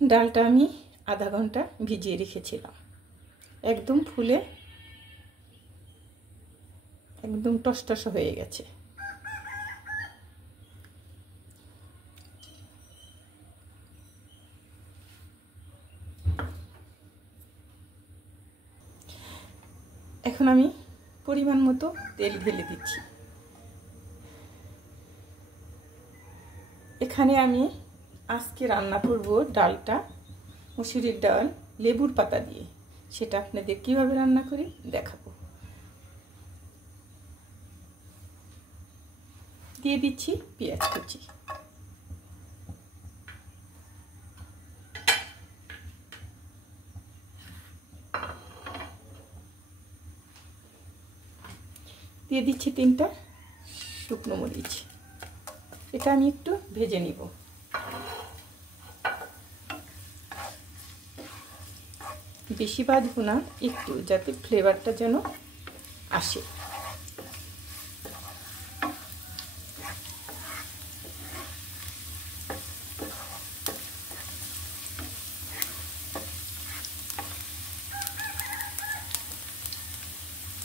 ডালটা আমি আধা ঘন্টা ভিজিয়ে রেখেছিলাম, একদম ফুলে একদম টসটস হয়ে গেছে। এখন আমি পরিমাণ মতো তেল ঢেলে দিচ্ছি। এখানে আমি আজকে রান্না করব ডালটা মুসুরির ডাল লেবুর পাতা দিয়ে। সেটা আপনাদের কিভাবে রান্না করি দেখাবো। দিয়ে দিচ্ছি পেঁয়াজ কুচি, দিয়ে দিচ্ছি 3টা শুকনো মরিচ। এটা আমি একটু ভেজে নিব। বেশি ভাজবো না, একটু, যাতে ফ্লেভারটা যেন আসে।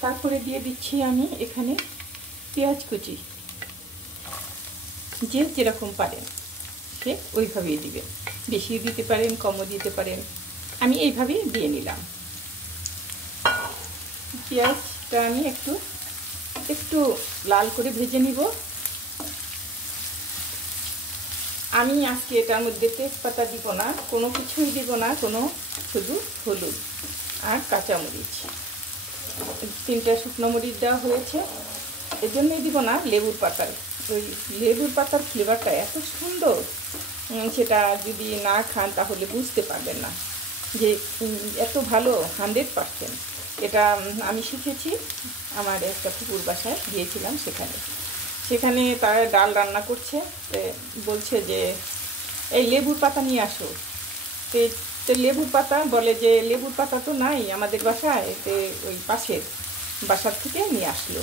তারপরে দিয়ে দিচ্ছি আমি এখানে পেঁয়াজ কুচি। যে যেরকম পারেন সে ওইভাবেই দিবেন, বেশিও দিতে পারেন কমও দিতে পারেন। আমি এইভাবেই দিয়ে নিলাম। পেঁয়াজটা আমি একটু একটু লাল করে ভেজে নিব। আমি আজকে এটার মধ্যে তেজপাতা দিব না, কোনো কিছুই দিব না, শুধু হলুদ আর কাঁচামরিচ, 3টা শুকনো মরিচ দেওয়া হয়েছে। এর জন্যই দিব না লেবুর পাতার, ওই লেবুর পাতার ফ্লেভারটা এত সুন্দর, সেটা যদি না খান তাহলে বুঝতে পারবেন না যে এত ভালো 100%। এটা আমি শিখেছি আমার একটা পুকুর বাসায় গিয়েছিলাম, সেখানে তারা ডাল রান্না করছে, বলছে যে এই লেবুর পাতা নিয়ে আসো। তো লেবুর পাতা বলে যে লেবুর পাতা তো নাই আমাদের বাসায়, ওই পাশের বাসার থেকে নিয়ে আসলো।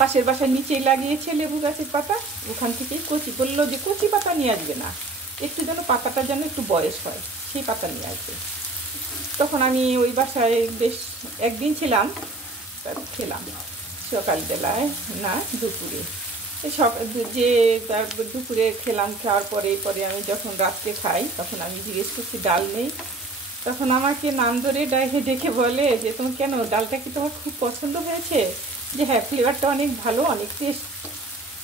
পাশের বাসায় নিচেই লাগিয়েছে লেবু গাছের পাতা, ওখান থেকেই কচি, বললো যে কচি পাতা নিয়ে আসবে না, একটু যেন পাতাটা যেন একটু বয়স হয় সেই পাতা নিয়ে আসবে। তখন আমি ওই বাসায় বেশ একদিন ছিলাম, খেলাম সকালবেলায় না দুপুরে, যে দুপুরে খেলাম। খাওয়ার পরে আমি যখন রাত্রে খাই তখন আমি জিজ্ঞেস করছি ডাল নেই। তখন আমাকে নাম ধরে ডেকে বলে যে তোমার কেন, ডালটা কি তোমার খুব পছন্দ হয়েছে? যে হ্যাঁ, ফ্লেভারটা অনেক ভালো, অনেক টেস্ট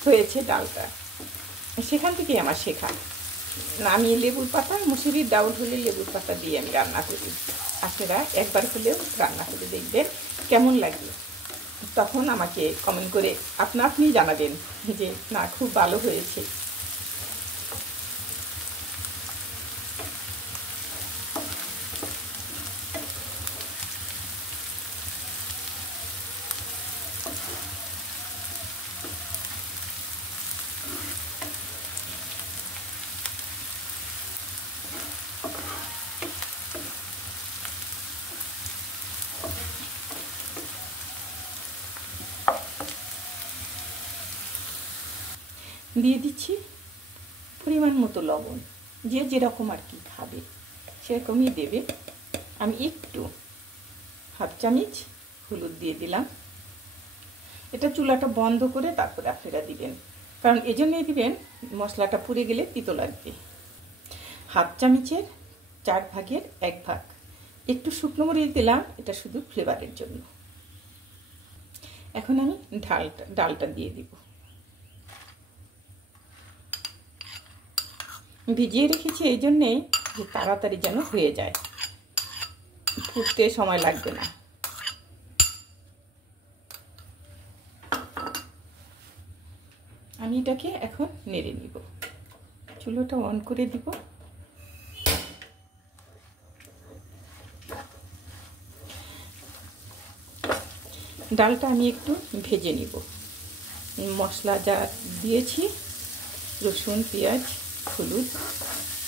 হয়েছে ডালটা। সেখান থেকেই আমার শেখা। আমি লেবুর পাতা, মুসুরির ডাউল হলে লেবুর পাতা দিয়ে আমি রান্না করি। আপনারা একবার হলেও রান্না করে দেখবেন কেমন লাগে। তখন আমাকে কমেন্ট করে আপনি জানাবেন যে না, খুব ভালো হয়েছে। দিয়ে দিচ্ছি পরিমাণ মতো লবণ, যে যেরকম আর কি খাবে সেরকমই দেবে। আমি একটু হাফ চামচ হলুদ দিয়ে দিলাম। এটা চুলাটা বন্ধ করে তারপরে আপনারা দিবেন, কারণ এজন্যই দিবেন মশলাটা পুড়ে গেলে তিতো লাগবে। হাফ চামচের 4 ভাগের 1 ভাগ একটু শুকনো মরিচ দিলাম, এটা শুধু ফ্লেভারের জন্য। এখন আমি ডালটা দিয়ে দিব। ভিজিয়ে রেখেছি এই জন্যে যে তাড়াতাড়ি যেন হয়ে যায়, ফুটতে সময় লাগবে না। আমি এটাকে এখন নেড়ে নিব। চুলোটা অন করে দিব। ডালটা আমি একটু ভেজে নিব। মশলা যা দিয়েছি, রসুন, পেঁয়াজ, হলুদ,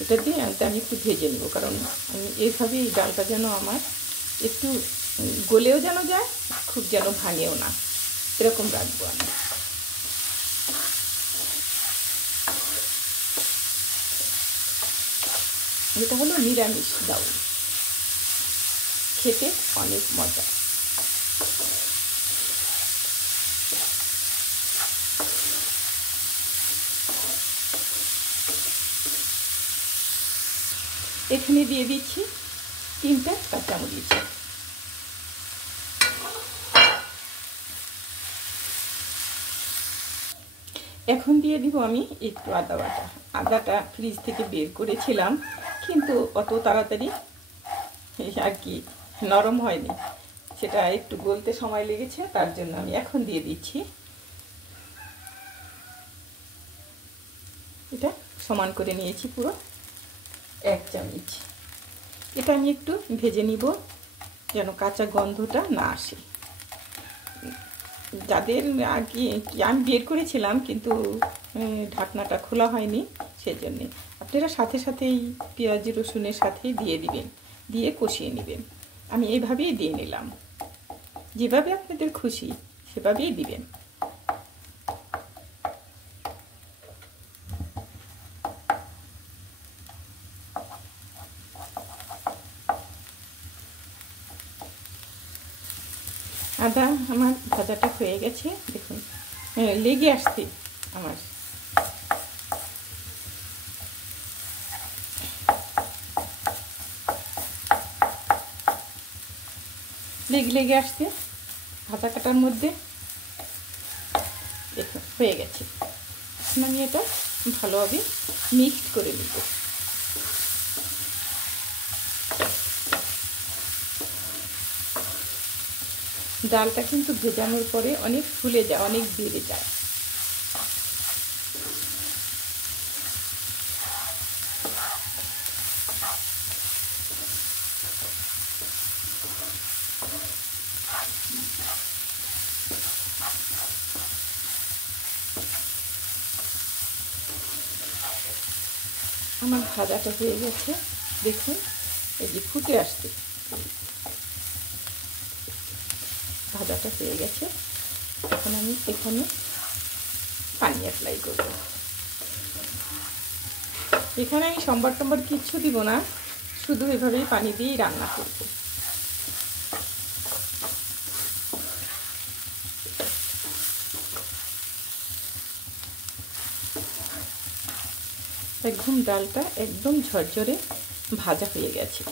এটা দিয়ে আমি একটু ভেজে নেব, কারণ আমি এইভাবেই ডালটা যেন আমার একটু গলেও যেন যায়, খুব যেন ভাঙেও না, এরকম রাখবো আমি। এটা হলো নিরামিষ ডাউল, খেতে অনেক মজা। এখানে দিয়ে দিচ্ছি 3টা কাঁচামরিচ। এখন দিয়ে দিব আমি একটু আদা বাটা। আদাটা ফ্রিজ থেকে বের করেছিলাম, কিন্তু অত তাড়াতাড়ি আর কি নরম হয়নি, সেটা একটু গলতে সময় লেগেছে, তার জন্য আমি এখন দিয়ে দিচ্ছি। এটা সমান করে নিয়েছি পুরো 1 চামচ। এটা আমি একটু ভেজে নিব যেন কাঁচা গন্ধটা না আসে। যাদের আগে আমি বের করেছিলাম কিন্তু ঢাকনাটা খোলা হয়নি, সেজন্যে আপনারা সাথে সাথেই পেঁয়াজ রসুনের সাথেই দিয়ে দিবেন, দিয়ে কষিয়ে নেবেন। আমি এইভাবেই দিয়ে নিলাম, যেভাবে আপনাদের খুশি সেভাবেই দিবেন। আদা আমার ভাজাটা হয়ে গেছে, দেখুন লেগে আসছে আমার। লেগে আসছে ভাজা কাটার মধ্যে, দেখুন হয়ে গেছে। এখন আমি এটা ভালোভাবে মিক্সড করে নিব। ডালটা কিন্তু ভেজানোর পরে অনেক ফুলে যায়, অনেক বেড়ে যায়। আমার ভাজাটা হয়ে গেছে, দেখুন এই যে ফুটে আসছে, ভাজাটা হয়ে গেছে। এখন আমি এখানে পানি অ্যাপ্লাই করব। এখানে আমি সম্বার টম্বার কিচ্ছু দিব না, শুধু এভাবেই পানি দিয়েই রান্না করব। একদম ডালটা একদম ঝরঝরে ভাজা হয়ে গেছে।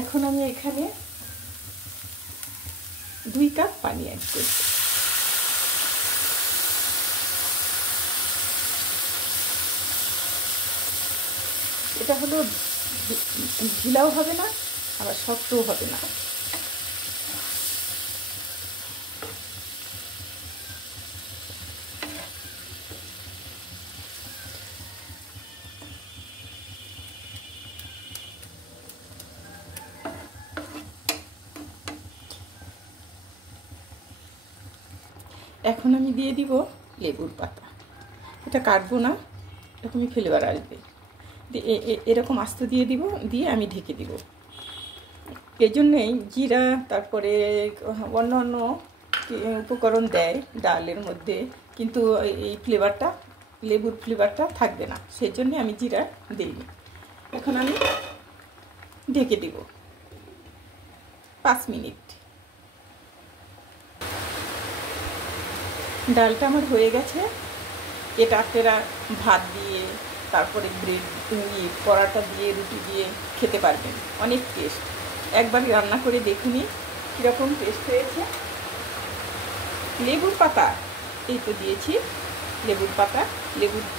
এখন আমি এখানে 2 কাপ পানি অ্যাড করব। এটা হলো ঢিলাও হবে না আবার শক্তও হবে না। এখন আমি দিয়ে দিব লেবুর পাতা। এটা কাটবো না, এরকমই ফ্লেভার আসবে। এরকম আস্ত দিয়ে দিব, দিয়ে আমি ঢেকে দিব। এই জন্যেই জিরা তারপরে অন্য অন্য উপকরণ দেয় ডালের মধ্যে, কিন্তু এই ফ্লেভারটা, লেবুর ফ্লেভারটা থাকবে না, সেই জন্যে আমি জিরা দিইনি। এখন আমি ঢেকে দিব 5 মিনিট। ডালটা আমার হয়ে গেছে। এটা আপনারা ভাত দিয়ে, তারপরে ব্রেড পরাটা দিয়ে, রুটি দিয়ে খেতে পারবেন, অনেক টেস্ট। একবার রান্না করে দেখুনি কীরকম টেস্ট হয়েছে। লেবুর পাতা এই তো দিয়েছি, লেবুর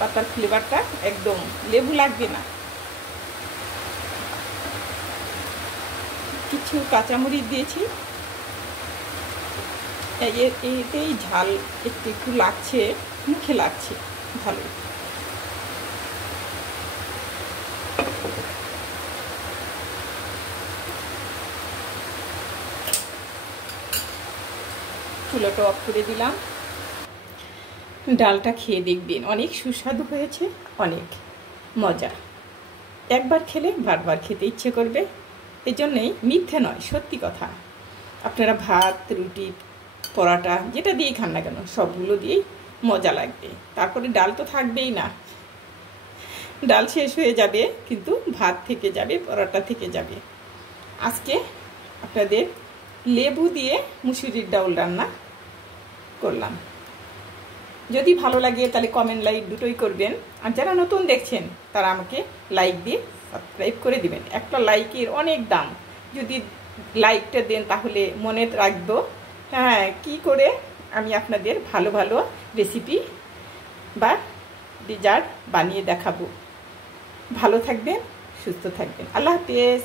পাতার ফ্লেভারটা একদম, লেবু লাগবে না। কিছু কাঁচামরিচ দিয়েছি, এতেই ঝাল একটু লাগছে, মুখে লাগছে ভালো। চুলাটা অফ করে দিলাম। ডালটা খেয়ে দেখবেন, অনেক সুস্বাদু হয়েছে, অনেক মজা। একবার খেলে বারবার খেতে ইচ্ছে করবে। এই জন্যেই মিথ্যে নয়, সত্যি কথা। আপনারা ভাত, রুটি, পরাটা যেটা দিয়েই খান না কেন, সবগুলো দিয়েই মজা লাগবে। তারপরে ডাল তো থাকবেই না, ডাল শেষ হয়ে যাবে কিন্তু ভাত থেকে যাবে, পরোটা থেকে যাবে। আজকে আপনাদের লেবু দিয়ে মুসুরির ডাউল রান্না করলাম। যদি ভালো লাগে তাহলে কমেন্ট লাইক দুটোই করবেন, আর যারা নতুন দেখছেন তারা আমাকে লাইক দিয়ে সাবস্ক্রাইব করে দিবেন। একটা লাইকের অনেক দাম, যদি লাইকটা দেন তাহলে মনে রাখবো হ্যাঁ কি করে আমি আপনাদের ভালো ভালো রেসিপি বা ডেজার্ট বানিয়ে দেখাবো। ভালো থাকবেন, সুস্থ থাকবেন। আল্লাহ হাফেজ।